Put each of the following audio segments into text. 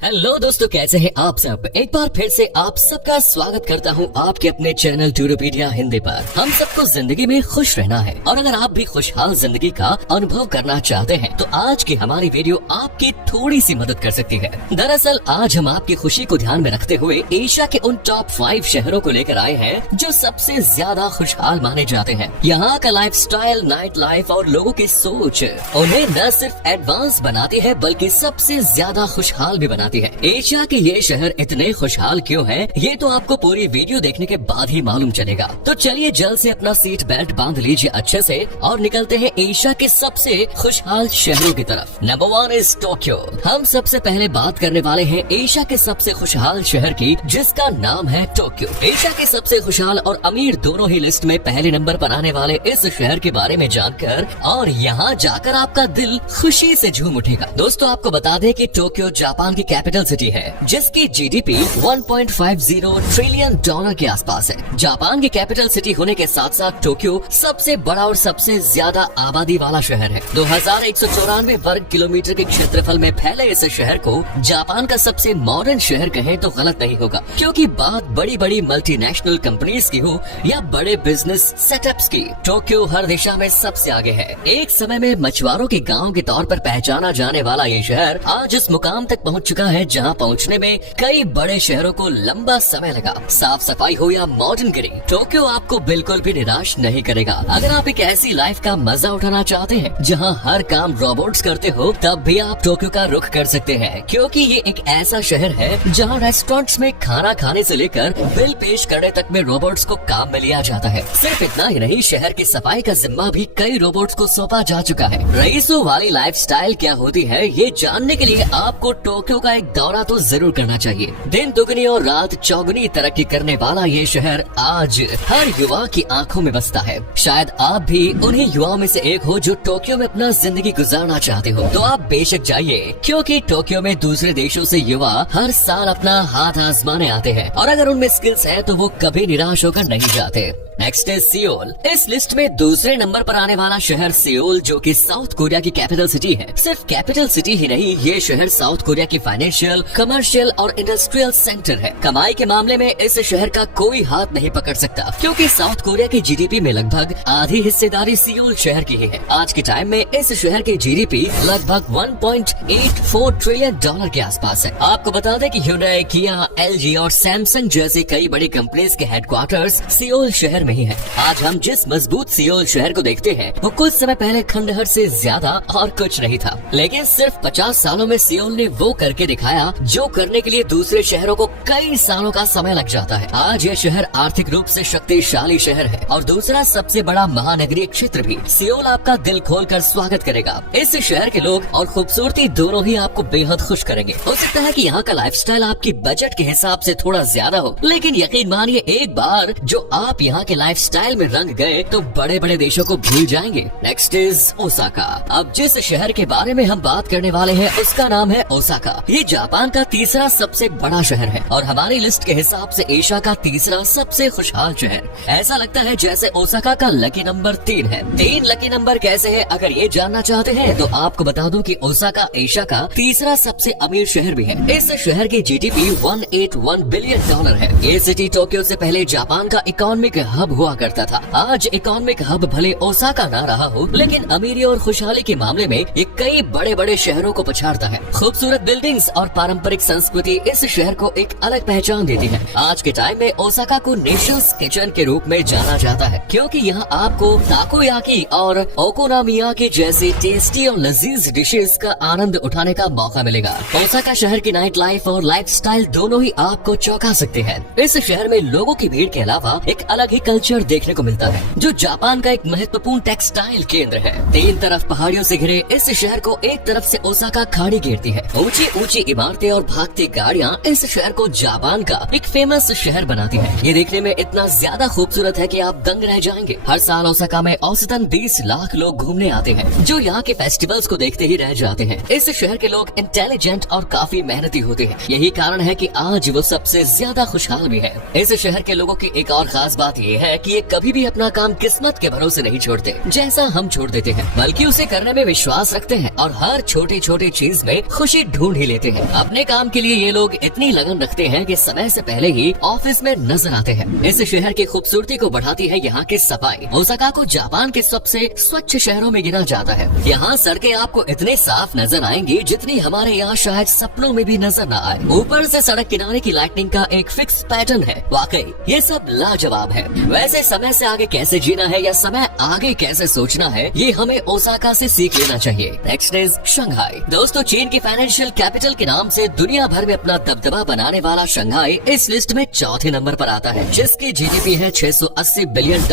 Hello दोस्तों, कैसे हैं आप सब। एक बार फिर से आप सबका स्वागत करता हूं आपके अपने चैनल टूरोपीडिया हिंदी पर। हम सबको जिंदगी में खुश रहना है और अगर आप भी खुशहाल जिंदगी का अनुभव करना चाहते हैं तो आज की हमारी वीडियो आपकी थोड़ी सी मदद कर सकती है। दरअसल आज हम आपकी खुशी को ध्यान में रखते हुए एशिया के उन टॉप 5 शहरों को लेकर आए हैं जो सबसे ज्यादा खुशहाल माने जाते हैं। यहाँ का लाइफस्टाइल, नाइट लाइफ और लोगों की सोच उन्हें न सिर्फ एडवांस बनाती है बल्कि सबसे ज्यादा खुशहाल भी बनाती है। एशिया के ये शहर इतने खुशहाल क्यों हैं, ये तो आपको पूरी वीडियो देखने के बाद ही मालूम चलेगा। तो चलिए जल्द से अपना सीट बेल्ट बांध लीजिए अच्छे से और निकलते हैं एशिया के सबसे खुशहाल शहरों की तरफ। Number 1 is Tokyo. हम सबसे पहले बात करने वाले हैं एशिया के सबसे खुशहाल शहर की, जिसका नाम है टोक्यो। एशिया के सबसे खुशहाल और अमीर दोनों ही लिस्ट में पहले नंबर पर आने वाले इस शहर के बारे में जानकर और यहाँ जाकर आपका दिल खुशी से झूम उठेगा। दोस्तों आपको बता दें कि टोक्यो जापान की कैपिटल सिटी है, जिसकी जीडीपी 1.50 ट्रिलियन डॉलर के आसपास है। जापान की कैपिटल सिटी होने के साथ साथ टोक्यो सबसे बड़ा और सबसे ज्यादा आबादी वाला शहर है। 2194 वर्ग किलोमीटर के क्षेत्रफल में फैले इस शहर को जापान का सबसे मॉडर्न शहर कहें तो गलत नहीं होगा, क्योंकि बात बड़ी बड़ी मल्टीनेशनल कंपनीज की हो या बड़े बिजनेस सेटअप्स की, टोक्यो हर दिशा में सबसे आगे है। एक समय में मछुआरों के गांव के तौर पर पहचाना जाने वाला ये शहर आज इस मुकाम तक पहुंच चुका है जहां पहुंचने में कई बड़े शहरों को लंबा समय लगा। साफ सफाई हो या मॉडर्न गिरी, टोक्यो आपको बिल्कुल भी निराश नहीं करेगा। अगर आप एक ऐसी लाइफ का मजा उठाना चाहते हैं जहां हर काम रोबोट्स करते हो, तब भी आप टोक्यो का रुख कर सकते हैं, क्योंकि ये एक ऐसा शहर है जहां रेस्टोरेंट्स में खाना खाने से लेकर बिल पेश करने तक में रोबोट्स को काम में लिया जाता है। सिर्फ इतना ही नहीं, शहर की सफाई का जिम्मा भी कई रोबोट्स को सौंपा जा चुका है। रईसों वाली लाइफस्टाइल क्या होती है, ये जानने के लिए आपको टोक्यो का एक दौरा तो जरूर करना चाहिए। दिन दुगनी और रात चौगुनी तरक्की करने वाला ये शहर आज हर युवा की आंखों में बसता है। शायद आप भी उन्हीं युवाओं में से एक हो जो टोक्यो में अपना जिंदगी गुजारना चाहते हो, तो आप बेशक जाइए, क्योंकि टोक्यो में दूसरे देशों से युवा हर साल अपना हाथ आजमाने आते हैं और अगर उनमें स्किल्स है तो वो कभी निराश होकर नहीं जाते। Next is Seoul. इस लिस्ट में दूसरे नंबर पर आने वाला शहर सियोल, जो कि साउथ कोरिया की कैपिटल सिटी है। सिर्फ कैपिटल सिटी ही नहीं, ये शहर साउथ कोरिया की फाइनेंशियल, कमर्शियल और इंडस्ट्रियल सेंटर है। कमाई के मामले में इस शहर का कोई हाथ नहीं पकड़ सकता, क्योंकि साउथ कोरिया की जीडीपी में लगभग आधी हिस्सेदारी सियोल शहर की ही है। आज के टाइम में इस शहर की जीडीपी लगभग 1.84 ट्रिलियन डॉलर के आसपास है। आपको बता दें कि ह्यूंडई, किया, एलजी और सैमसंग जैसी कई बड़ी कंपनीज के हेडक्वार्टर्स सियोल शहर नहीं है। आज हम जिस मजबूत सियोल शहर को देखते हैं, वो कुछ समय पहले खंडहर से ज्यादा और कुछ नहीं था, लेकिन सिर्फ 50 सालों में सियोल ने वो करके दिखाया जो करने के लिए दूसरे शहरों को कई सालों का समय लग जाता है। आज यह शहर आर्थिक रूप से शक्तिशाली शहर है और दूसरा सबसे बड़ा महानगरीय क्षेत्र भी। सियोल आपका दिल खोलकर स्वागत करेगा। इस शहर के लोग और खूबसूरती दोनों ही आपको बेहद खुश करेंगे। हो सकता है कि यहाँ का लाइफस्टाइल आपकी बजट के हिसाब से थोड़ा ज्यादा हो, लेकिन यकीन मानिए एक बार जो आप यहाँ के लाइफस्टाइल में रंग गए तो बड़े बड़े देशों को भूल जाएंगे। Next is Osaka. अब जिस शहर के बारे में हम बात करने वाले हैं उसका नाम है ओसाका। ये जापान का तीसरा सबसे बड़ा शहर है और हमारी लिस्ट के हिसाब से एशिया का तीसरा सबसे खुशहाल शहर। ऐसा लगता है जैसे ओसाका का लकी नंबर 3 है। 3 लकी नंबर कैसे है, अगर ये जानना चाहते हैं तो आपको बता दूं कि ओसाका एशिया का तीसरा सबसे अमीर शहर भी है। इस शहर की जीडीपी 181 बिलियन डॉलर है। ये सिटी टोक्यो से पहले जापान का इकोनॉमिक हब हुआ करता था। आज इकोनॉमिक हब भले ओसाका ना रहा हो, लेकिन अमीरी और खुशहाली के मामले में ये कई बड़े बड़े शहरों को पछाड़ता है। खूबसूरत बिल्डिंग्स और पारंपरिक संस्कृति इस शहर को एक अलग पहचान देती है। आज के टाइम में ओसाका को नेशंस किचन के रूप में जाना जाता है, क्योंकि यहाँ आपको ताकोयाकी और ओकोनोमियाकी जैसी टेस्टी और लजीज डिशेस का आनंद उठाने का मौका मिलेगा। ओसाका शहर की नाइट लाइफ और लाइफस्टाइल दोनों ही आपको चौंका सकते हैं। इस शहर में लोगों की भीड़ के अलावा एक अलग ही कल्चर देखने को मिलता है, जो जापान का एक महत्वपूर्ण टेक्सटाइल केंद्र है। 3 तरफ पहाड़ियों से घिरे इस शहर को एक तरफ से ओसाका खाड़ी घेरती है। ऊंची ऊंची इमारतें और भागती गाड़ियां इस शहर को जापान का एक फेमस शहर बनाती है। ये देखने में इतना ज्यादा खूबसूरत है कि आप दंग रह जाएंगे। हर साल ओसाका में औसतन 20 लाख लोग घूमने आते हैं, जो यहाँ के फेस्टिवल्स को देखते ही रह जाते हैं। इस शहर के लोग इंटेलिजेंट और काफी मेहनती होते हैं। यही कारण है कि आज वो सबसे ज्यादा खुशहाल भी है। इस शहर के लोगों की एक और खास बात ये है कि ये कभी भी अपना काम किस्मत के भरोसे नहीं छोड़ते, जैसा हम छोड़ देते हैं, बल्कि उसे करने में विश्वास रखते हैं और हर छोटी छोटी चीज में खुशी ढूंढ ही लेते होते हैं। अपने काम के लिए ये लोग इतनी लगन रखते हैं कि समय से पहले ही ऑफिस में नजर आते हैं। इस शहर की खूबसूरती को बढ़ाती है यहाँ की सफाई। ओसाका को जापान के सबसे स्वच्छ शहरों में गिना जाता है। यहाँ सड़कें आपको इतने साफ नजर आएंगी जितनी हमारे यहाँ शायद सपनों में भी नजर न आए। ऊपर से सड़क किनारे की लाइटनिंग का एक फिक्स पैटर्न है। वाकई ये सब लाजवाब है। वैसे समय से आगे कैसे जीना है या समय आगे कैसे सोचना है, ये हमें ओसाका से सीख लेना चाहिए। Next is Shanghai. दोस्तों, चीन की फाइनेंशियल कैपिटल के नाम से दुनिया भर में अपना दबदबा बनाने वाला शंघाई इस लिस्ट में चौथे नंबर पर आता है, जिसकी जीडीपी है $680 बिलियन।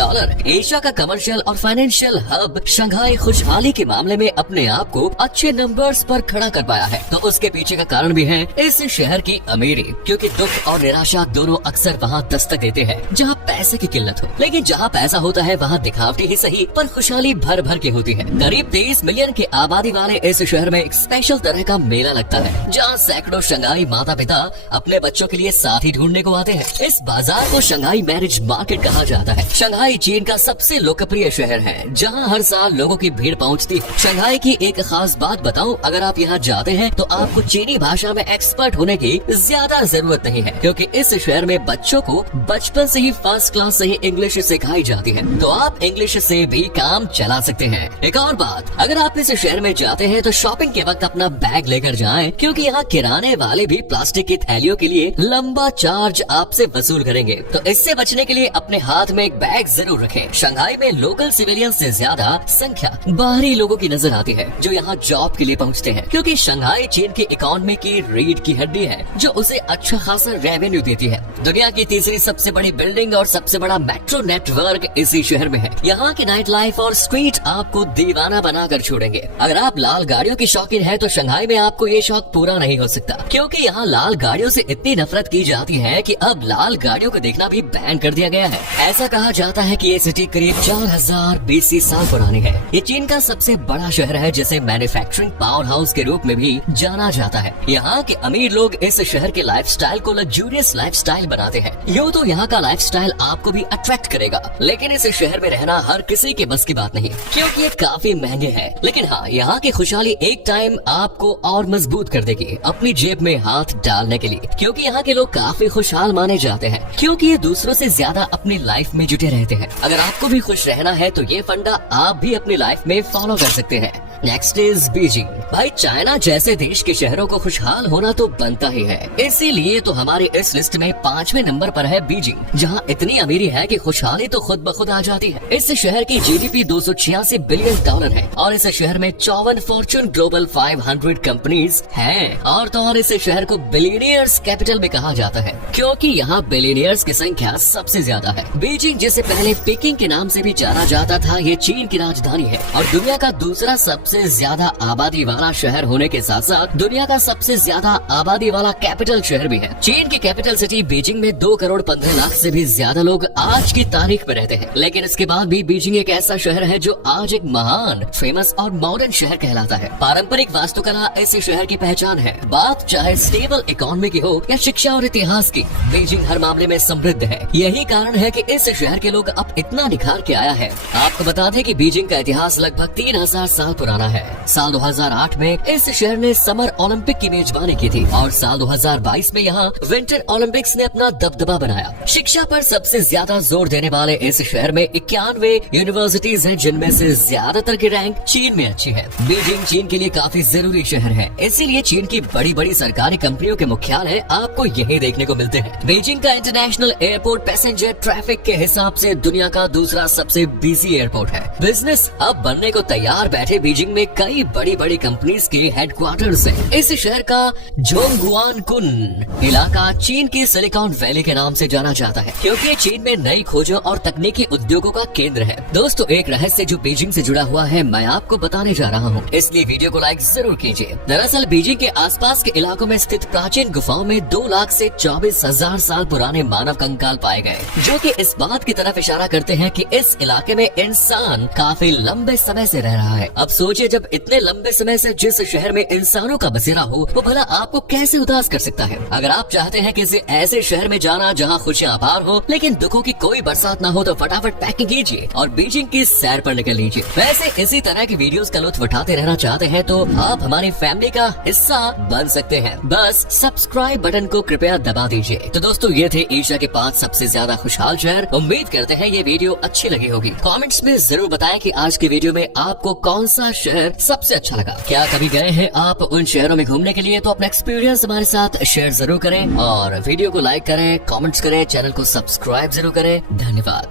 एशिया का कमर्शियल और फाइनेंशियल हब शंघाई खुशहाली के मामले में अपने आप को अच्छे नंबर्स पर खड़ा कर पाया है। तो उसके पीछे का कारण भी है इस शहर की अमीरी, क्योंकि दुख और निराशा दोनों अक्सर वहाँ दस्तक देते हैं जहाँ पैसे की किल्लत हो। लेकिन जहाँ पैसा होता है वहाँ दिखावटी ही सही पर खुशहाली भर भर के होती है। करीब 23 मिलियन की आबादी वाले इस शहर में एक स्पेशल तरह का मेला लगता है, जहाँ सैकड़ों शंघाई माता पिता अपने बच्चों के लिए साथी ढूंढने को आते हैं। इस बाजार को शंघाई मैरिज मार्केट कहा जाता है। शंघाई चीन का सबसे लोकप्रिय शहर है, जहाँ हर साल लोगों की भीड़ पहुँचती है। शंघाई की एक खास बात बताऊं, अगर आप यहाँ जाते हैं तो आपको चीनी भाषा में एक्सपर्ट होने की ज्यादा जरूरत नहीं है, क्योंकि इस शहर में बच्चों को बचपन से ही फर्स्ट क्लास से ही इंग्लिश सिखाई जाती है, तो आप इंग्लिश से भी काम चला सकते हैं। एक और बात, अगर आप इस शहर में जाते हैं तो शॉपिंग के वक्त अपना बैग लेकर जाएं, क्योंकि यहाँ किराने वाले भी प्लास्टिक की थैलियों के लिए लंबा चार्ज आपसे वसूल करेंगे। तो इससे बचने के लिए अपने हाथ में एक बैग जरूर रखें। शंघाई में लोकल सिविलियन से ज्यादा संख्या बाहरी लोगों की नजर आती है, जो यहाँ जॉब के लिए पहुँचते हैं, क्योंकि शंघाई चीन की इकोनॉमी की रीढ़ की हड्डी है, जो उसे अच्छा खासा रेवेन्यू देती है। दुनिया की तीसरी सबसे बड़ी बिल्डिंग और सबसे बड़ा मेट्रो नेटवर्क इसी शहर में है। यहाँ की नाइट लाइफ और स्ट्रीट आपको दीवाना बनाकर छोड़ेंगे। अगर आप लाल गाड़ियों की शौकीन है तो शंघाई में आपको ये शौक पूरा नहीं हो सकता, क्योंकि यहाँ लाल गाड़ियों से इतनी नफरत की जाती है कि अब लाल गाड़ियों को देखना भी बैन कर दिया गया है। ऐसा कहा जाता है कि ये सिटी करीब 4000 BC साल पुरानी है। ये चीन का सबसे बड़ा शहर है, जिसे मैन्युफैक्चरिंग पावर हाउस के रूप में भी जाना जाता है। यहाँ के अमीर लोग इस शहर के लाइफस्टाइल को लग्जूरियस लाइफस्टाइल बनाते हैं। यूँ तो यहाँ का लाइफस्टाइल आपको भी अट्रैक्ट करेगा, लेकिन इस शहर में रहना हर किसी के बस की बात नहीं, क्योंकि ये काफी महंगे हैं। लेकिन हाँ, यहाँ की खुशहाली एक टाइम आपको और मजबूत कर देगी अपनी जेब में हाथ डालने के लिए, क्योंकि यहाँ के लोग काफी खुशहाल माने जाते हैं, क्योंकि ये दूसरों से ज्यादा अपनी लाइफ में जुटे रहते हैं। अगर आपको भी खुश रहना है तो ये फंडा आप भी अपनी लाइफ में फॉलो कर सकते हैं। Next is Beijing. भाई, चाइना जैसे देश के शहरों को खुशहाल होना तो बनता ही है, इसीलिए तो हमारे इस लिस्ट में 5वें नंबर पर है बीजिंग, जहाँ इतनी अमीरी है कि खुशहाली तो खुद ब खुद आ जाती है। इस शहर की जीडीपी $286 बिलियन है और इस शहर में 54 फॉर्च्यून ग्लोबल 500 कंपनीज हैं। और तो और इस शहर को बिलियनियर्स कैपिटल में कहा जाता है, क्योंकि यहाँ बिलियनियर्स की संख्या सबसे ज्यादा है। बीजिंग, जिसे पहले पेकिंग के नाम से भी जाना जाता था, ये चीन की राजधानी है और दुनिया का दूसरा सबसे ज्यादा आबादी वाला शहर होने के साथ साथ दुनिया का सबसे ज्यादा आबादी वाला कैपिटल शहर भी है। चीन की कैपिटल सिटी बीजिंग में 2 करोड़ 15 लाख से भी ज्यादा लोग आज की तारीख में रहते हैं। लेकिन इसके बाद भी बीजिंग एक ऐसा शहर है जो आज एक महान, फेमस और मॉडर्न शहर कहलाता है। पारंपरिक वास्तुकला इस शहर की पहचान है। बात चाहे स्टेबल इकोनॉमी की हो या शिक्षा और इतिहास की, बीजिंग हर मामले में समृद्ध है। यही कारण है कि इस शहर के लोग अब इतना निखार के आया है। आपको बता दें कि बीजिंग का इतिहास लगभग 3000 साल पुराना है। साल 2008 में इस शहर ने समर ओलंपिक की मेजबानी की थी और साल 2022 में यहाँ विंटर ओलंपिक्स ने अपना दबदबा बनाया। शिक्षा पर सबसे ज्यादा जोर देने वाले इस शहर में 91 यूनिवर्सिटीज हैं, जिनमें से ज्यादातर की रैंक चीन में अच्छी है। बीजिंग चीन के लिए काफी जरूरी शहर है, इसीलिए चीन की बड़ी बड़ी सरकारी कंपनियों के मुख्यालय आपको यही देखने को मिलते हैं। बीजिंग का इंटरनेशनल एयरपोर्ट पैसेंजर ट्रैफिक के हिसाब से दुनिया का दूसरा सबसे बिजी एयरपोर्ट है। बिजनेस हब बनने को तैयार बैठे बीजिंग में कई बड़ी बड़ी कंपनीज के हेडक्वार्टर्स हैं। इस शहर का जोंगगुआनकुन इलाका चीन की सिलिकॉन वैली के नाम से जाना जाता है, क्योंकि चीन में नई खोजों और तकनीकी उद्योगों का केंद्र है। दोस्तों, एक रहस्य जो बीजिंग से जुड़ा हुआ है मैं आपको बताने जा रहा हूँ, इसलिए वीडियो को लाइक जरूर कीजिए। दरअसल बीजिंग के आसपास के इलाकों में स्थित प्राचीन गुफाओं में 2 लाख से 24,000 साल पुराने मानव कंकाल पाए गए, जो कि इस बात की तरफ इशारा करते हैं कि इस इलाके में इंसान काफी लंबे समय से रह रहा है। अब सोचिए, जब इतने लंबे समय से जिस शहर में इंसानों का बसेरा हो, वो भला आपको कैसे उदास कर सकता है। अगर आप चाहते हैं किसी ऐसे शहर में जाना जहाँ खुशियाँ अपार हो लेकिन दुखों की कोई बरसात ना हो, तो फटाफट पैकिंग कीजिए और बीजिंग की सैर पर निकल लीजिए। वैसे इसी तरह की वीडियोस का लुत्फ उठाते रहना चाहते हैं तो आप हमारी फैमिली का हिस्सा बन सकते हैं। बस सब्सक्राइब बटन को कृपया दबा दीजिए। तो दोस्तों ये थे एशिया के 5 सबसे ज्यादा खुशहाल शहर। उम्मीद करते हैं ये वीडियो अच्छी लगी होगी। कमेंट्स में जरूर बताएं कि आज की वीडियो में आपको कौन सा शहर सबसे अच्छा लगा। क्या कभी गए हैं आप उन शहरों में घूमने के लिए? तो अपना एक्सपीरियंस हमारे साथ शेयर जरूर करें और वीडियो को लाइक करें, कमेंट्स करें, चैनल को सब्सक्राइब जरूर करें। धन्यवाद।